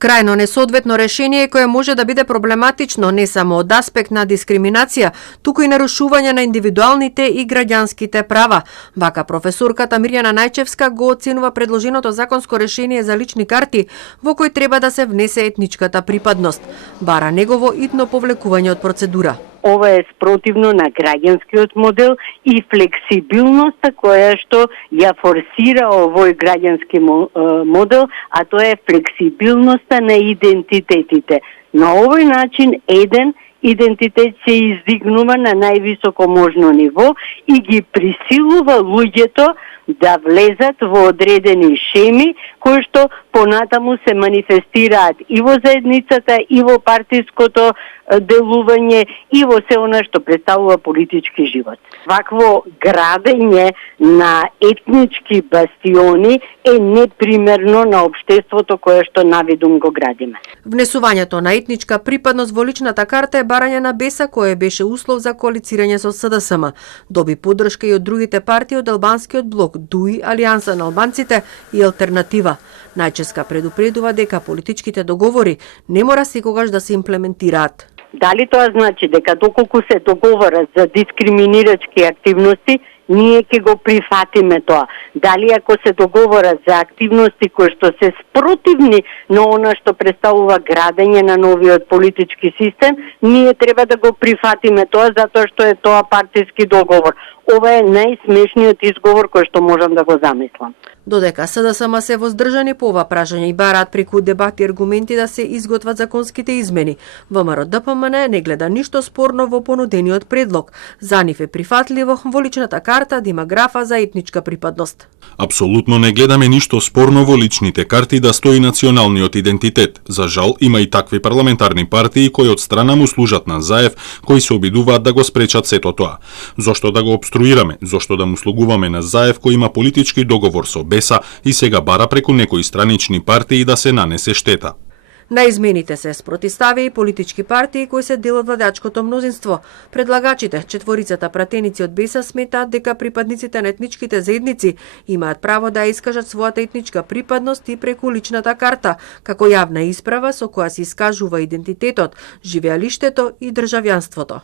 Крајно несоодветно решение кое може да биде проблематично не само од аспект на дискриминација, туку и нарушување на индивидуалните и граѓанските права. Вака професорката Мирјана Најчевска го оценува предложеното законско решение за лични карти, во кој треба да се внесе етничката припадност. Бара негово итно повлекување од процедура. Ова е спротивно на граѓанскиот модел и флексибилноста која што ја форсира овој граѓански модел, а тоа е флексибилноста на идентитетите. На овој начин еден идентитет се издигнува на највисоко можно ниво и ги присилува луѓето да влезат во одредени шеми кои што понатаму се манифестираат и во заедницата, и во партиското делување, и во се она што представува политички живот. Вакво градење на етнички бастиони е непримерно на општеството кое што навидум го градиме. Внесувањето на етничка припадност во личната карта е барање на Беса, кое беше услов за коалицирање со СДСМ. Доби поддршка и од другите партии од албанскиот блок, ДУИ, Алијанса на албанците и Алтернатива. Најчевска предупредува дека политичките договори не мора секогаш да се имплементираат. Дали тоа значи дека доколку се договора за дискриминирачки активности, ние ќе го прифатиме тоа? Дали ако се договора за активности кои што се спротивни на она што представува градење на новиот политички систем, ние треба да го прифатиме тоа затоа што е тоа партиски договор? Ова е најсмешниот изговор кој што можам да го замислам. Додека СДСМ се воздржани по ова прашање и бараат преку дебати и аргументи да се изготват законските измени, ВМРО ДПМН не гледа ништо спорно во понудениот предлог. За нив е прифатливо во личната карта да има графа за етничка припадност. Апсолутно не гледаме ништо спорно во личните карти да стои националниот идентитет. За жал, има и такви парламентарни партии кои од страна му служат на Заев, кои се обидуваат да го спречат сето тоа. Зошто да го обструираме? Зошто да му слугуваме на Заев кој има политички договор со Беса и сега бара преку некои странични партии да се нанесе штета? На измените се спротистави и политички партии кои се дел од владачкото мнозинство. Предлагачите, четворицата пратеници од Беса, сметаат дека припадниците на етничките заедници имаат право да искажат својата етничка припадност и преку личната карта, како јавна исправа со која се искажува идентитетот, живеалиштето и државјанството.